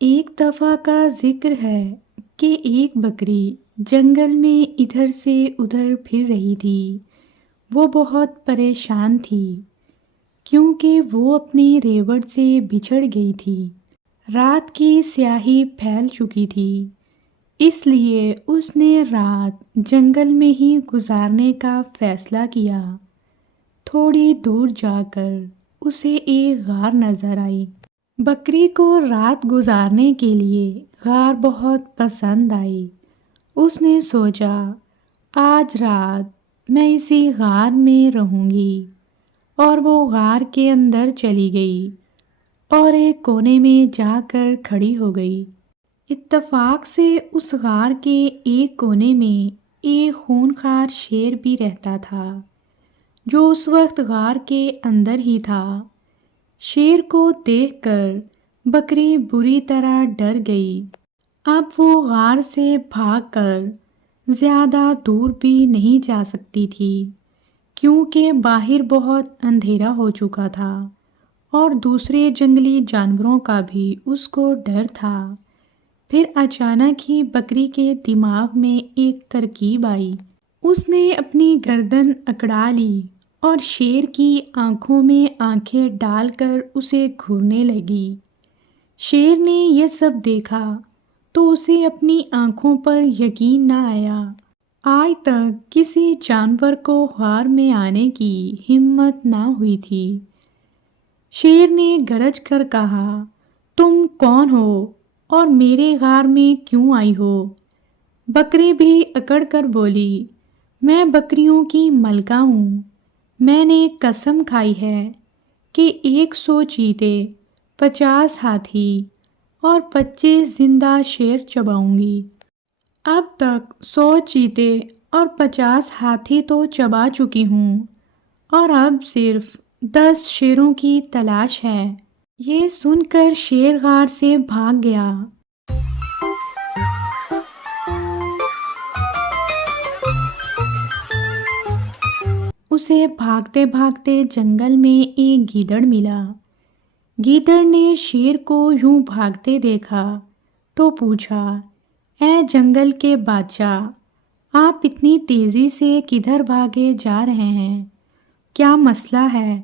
ایک دفعہ کا ذکر ہے کہ ایک بکری جنگل میں ادھر سے ادھر پھر رہی تھی۔ وہ بہت پریشان تھی کیونکہ وہ اپنے ریوڑ سے بچھڑ گئی تھی۔ رات کی سیاہی پھیل چکی تھی، اس لیے اس نے رات جنگل میں ہی گزارنے کا فیصلہ کیا۔ تھوڑی دور جا کر اسے ایک غار نظر آئی۔ بکری کو رات گزارنے کے لیے غار بہت پسند آئی۔ اس نے سوچا آج رات میں اسی غار میں رہوں گی، اور وہ غار کے اندر چلی گئی اور ایک کونے میں جا کر کھڑی ہو گئی۔ اتفاق سے اس غار کے ایک کونے میں ایک خونخوار شیر بھی رہتا تھا جو اس وقت غار کے اندر ہی تھا۔ شیر کو دیکھ کر بکری بری طرح ڈر گئی۔ اب وہ غار سے بھاگ کر زیادہ دور بھی نہیں جا سکتی تھی کیونکہ باہر بہت اندھیرا ہو چکا تھا اور دوسرے جنگلی جانوروں کا بھی اس کو ڈر تھا۔ پھر اچانک ہی بکری کے دماغ میں ایک ترکیب آئی۔ اس نے اپنی گردن اکڑا لی اور شیر کی آنکھوں میں آنکھیں ڈال کر اسے گھورنے لگی۔ شیر نے یہ سب دیکھا تو اسے اپنی آنکھوں پر یقین نہ آیا۔ آج تک کسی جانور کو غار میں آنے کی ہمت نہ ہوئی تھی۔ شیر نے گرج کر کہا، تم کون ہو اور میرے غار میں کیوں آئی ہو؟ بکری بھی اکڑ کر بولی، میں بکریوں کی ملکہ ہوں۔ میں نے قسم کھائی ہے کہ 100 چیتے، 50 ہاتھی اور 25 زندہ شیر چباؤں گی۔ اب تک 100 چیتے اور 50 ہاتھی تو چبا چکی ہوں اور اب صرف 10 شیروں کی تلاش ہے۔ یہ سن کر شیر غار سے بھاگ گیا۔ اسے بھاگتے بھاگتے جنگل میں ایک گیدڑ ملا۔ گیدڑ نے شیر کو یوں بھاگتے دیکھا تو پوچھا، اے جنگل کے بادشاہ، آپ اتنی تیزی سے کدھر بھاگے جا رہے ہیں؟ کیا مسئلہ ہے؟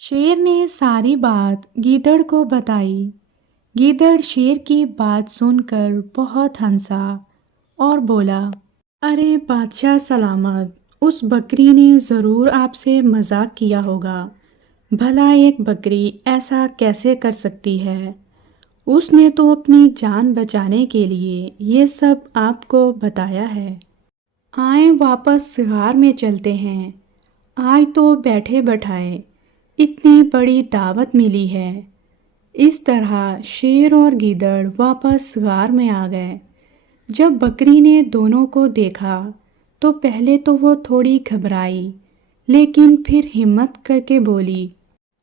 شیر نے ساری بات گیدڑ کو بتائی۔ گیدڑ شیر کی بات سن کر بہت ہنسا اور بولا، ارے بادشاہ سلامت، اس بکری نے ضرور آپ سے مذاق کیا ہوگا۔ بھلا ایک بکری ایسا کیسے کر سکتی ہے؟ اس نے تو اپنی جان بچانے کے لیے یہ سب آپ کو بتایا ہے۔ آئیں واپس غار میں چلتے ہیں۔ آج تو بیٹھے بٹھائے اتنی بڑی دعوت ملی ہے۔ اس طرح شیر اور گیدڑ واپس غار میں آ گئے۔ جب بکری نے دونوں کو دیکھا تو پہلے تو وہ تھوڑی گھبرائی، لیکن پھر ہمت کر کے بولی،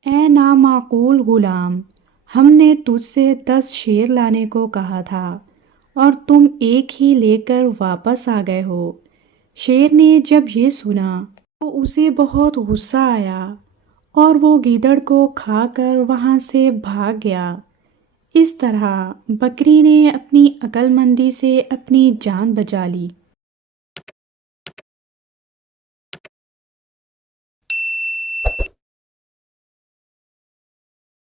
اے نامعقول غلام، ہم نے تجھ سے 10 شیر لانے کو کہا تھا اور تم ایک ہی لے کر واپس آ گئے ہو۔ شیر نے جب یہ سنا تو اسے بہت غصہ آیا اور وہ گیدڑ کو کھا کر وہاں سے بھاگ گیا۔ اس طرح بکری نے اپنی عقل مندی سے اپنی جان بچا لی۔